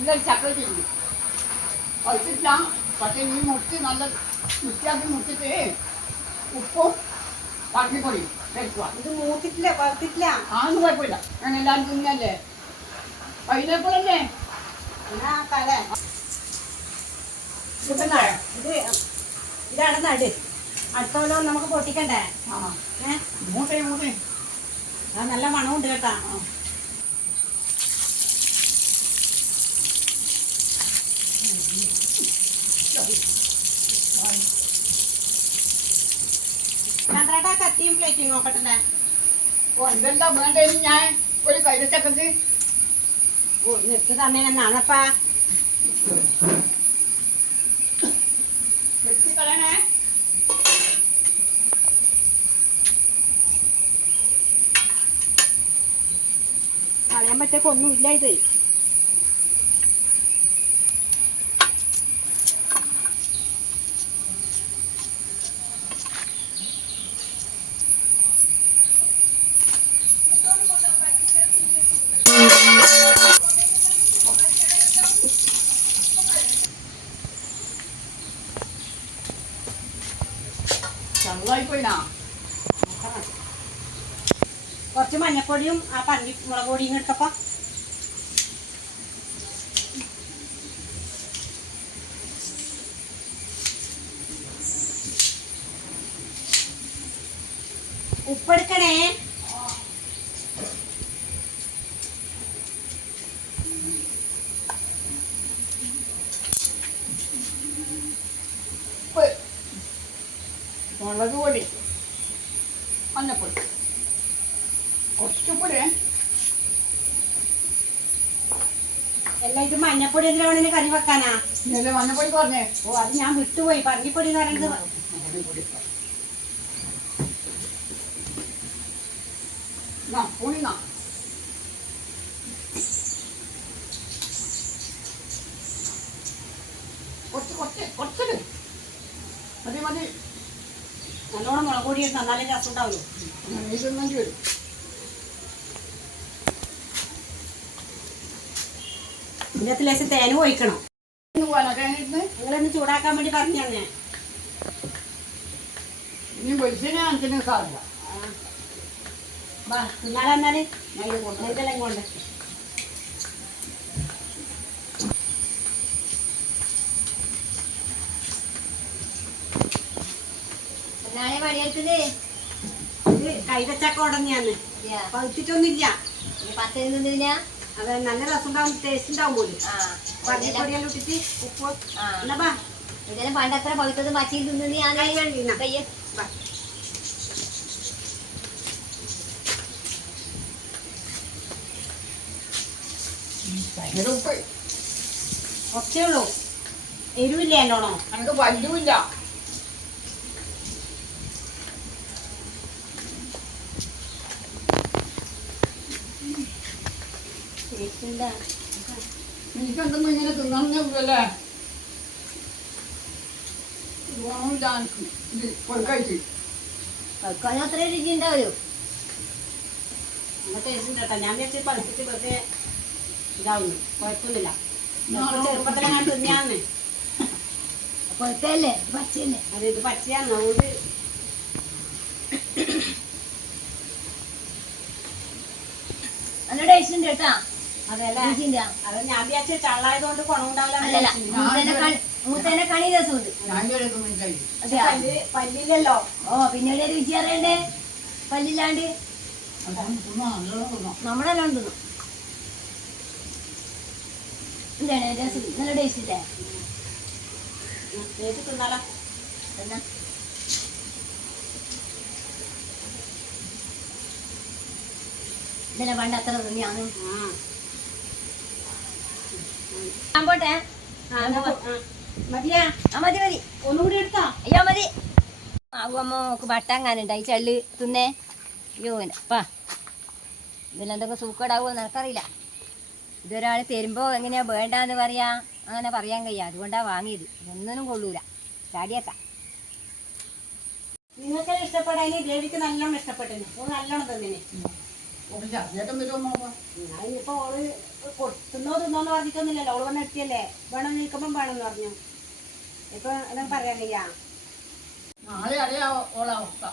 നല്ലൊരു ചക്ക ചെയ്യും പഴുത്തിട്ടില്ല. പക്ഷേ ഈ മുട്ടി നല്ല വൃത്തിയാക്കി മുട്ടിട്ട് ഉപ്പും പട്ടിപ്പൊടി ഇത് മൂത്തിട്ടില്ല പഴുത്തിട്ടില്ല. ആന്നും കുഴപ്പമില്ല. ഞാൻ എല്ലാവരും തിന്നല്ലേ? പൈനാപ്പിളല്ലേ? എന്നാ തല. ഇതൊക്കെ ഇത് ഇതാണ് നട്. അടുത്ത കൊല്ലം നമുക്ക് പൊട്ടിക്കണ്ടേ? ആ. ഏ? മൂട്ടേ മൂട്ടേ നല്ല മണമുണ്ട് കേട്ടാ. ചന്ദ്രേട്ടാ കത്തിയും പ്ലേറ്റും നോക്കട്ടെ ഓ എന്തെല്ലാം വേണ്ടതെന്ന് ഞാൻ ഒരു കൈതച്ചക്കക്ക് ഓ നിർത്തി തന്നേനെന്നാണപ്പാ വെട്ടി കളയണേ. കളയാൻ പറ്റൊന്നും ഇല്ല ഇത്. ചള്ളായി പോയിനാ കുറച്ച് മഞ്ഞപ്പൊടിയും ആ പന്നി മുളക് പൊടിയും എടുത്തപ്പോ ഉപ്പെടുക്കണേ ഉപ്പ് മുളക് പൊടി മഞ്ഞപ്പൊടി കുറച്ചുപ്പൊടി എല്ലാം ഇത് മഞ്ഞപ്പൊടി എന്തിനാണ് കറി വെക്കാനാ? ഇന്നലെ മഞ്ഞപ്പൊടി പറഞ്ഞേ ഓ അത് ഞാൻ വിട്ടുപോയി. പറഞ്ഞിപ്പൊടി എന്ന് പറയുന്നത് പുളി നാ കുറച്ച് കുറച്ച് കുറച്ചിട് മതി മതി നല്ലോണം മുളക് പൊടി ഇട്ട് നന്നാലേ രസം ഉണ്ടാവുള്ളൂ ഇതൊന്നും വരും ഇതിനകത്ത് ലേശം തേനും ഒഴിക്കണം. നിങ്ങളൊന്ന് ചൂടാക്കാൻ വേണ്ടി പറഞ്ഞു ഞാൻ. ഇനി വെളിച്ചെണ്ണ അഞ്ചിന് സാറില്ല. ഇത് കൊണ്ടു എന്നാണ് പണിയെടുത്തത് ഇത് കൈതച്ചക്ക ഉടനെയാന്ന് പഴുത്തിട്ടൊന്നുമില്ല. പത്ത് നിന്നില്ല അത് നല്ല രസം ഉണ്ടാവും ടേസ്റ്റ് ഉണ്ടാവും പോലും ഇട്ടിട്ട് ഉപ്പ്. എന്നാ പഴുത്തത് പച്ചയിൽ തിന്നത് ഞാൻ. കയ്യ് ഭയങ്കര ഉപ്പ്. കുറച്ചേ ഉള്ളൂ എരിവില്ല എന്നോണോ നമുക്ക് പല്ലുമില്ല എനിക്കെന്തെങ്കിലും ഇങ്ങനെ തിന്നല്ലേ ഗുണമില്ല എനിക്ക് ഇത് പൊഴുക്കായിട്ട് പഴുക്കാൻ അത്ര രുചി ഉണ്ടാവല്ലോ നല്ല ടേസ്റ്റ് ഞാൻ വിചാരിച്ച് പഴുത്തിട്ട് വെറുതെ ഇതാവുന്നു. കുഴപ്പമൊന്നുമില്ല. ചിലപ്പോൾ ചെറുപ്പത്തിലെ ഞാൻ തിന്നാന്ന്. പഴുത്തല്ലേ പച്ചയല്ലേ? അത് ഇത് പച്ചയാന്ന് അതുകൊണ്ട് നല്ല ടേസ്റ്റ് ഉണ്ട് കേട്ടാ പല്ലില്ലല്ലോ. ഓ പിന്നെ ഒരു രുചി അറിയണ്ടേ? പല്ലില്ലാണ്ട്? നമ്മളെല്ലാം തിന്നും. എന്താണ്? രസം? നല്ല ടേസ്റ്റ് ഇല്ലേ? ഇതെല്ലാം പണ്ട് അത്ര തിന്നിയാന്ന്. ആ. ഞാൻ പോട്ടെ. മതിയാ. ആ മതി മതി. ഒന്നുകൂടി എടുത്തോ. അയ്യോ മതി. ആവുമ്മക്ക് ബട്ടാങ്ങാനുണ്ടായി ചള്ളി തിന്നേ. അയ്യോ പാ ഇതിലെന്തൊക്കെ സൂക്കേടാവുമോ നിനക്കറിയില്ല. ഇതൊരാൾ തരുമ്പോൾ എങ്ങനെയാ വേണ്ടാന്ന് പറയാ? അങ്ങനെ പറയാൻ കഴിയാ. അതുകൊണ്ടാ വാങ്ങിയത്. ഒന്നിനും കൊള്ളൂല. ചാടിയേക്കാം. നിങ്ങൾക്കെല്ലാം ഇഷ്ടപ്പെടാനി ദേവിക്ക് നല്ലോണം ഇഷ്ടപ്പെട്ടു. നല്ലോണം തന്നിന്. ഛർദിയേട്ടൻ വരുമോ ഞാൻ ഇനിയിപ്പോ ഓൾ കൊടുത്തുന്നോ തിന്നോന്ന് പറഞ്ഞിട്ടൊന്നുമില്ലല്ലോ ഓൾ വന്ന് എത്തിയല്ലേ. വേണം നിൽക്കുമ്പം വേണമെന്ന് പറഞ്ഞു. ഇപ്പൊ എന്താ പറയാൻ കഴിയാ നാളെ അറിയാവോ ഓളെ അവസ്ഥ.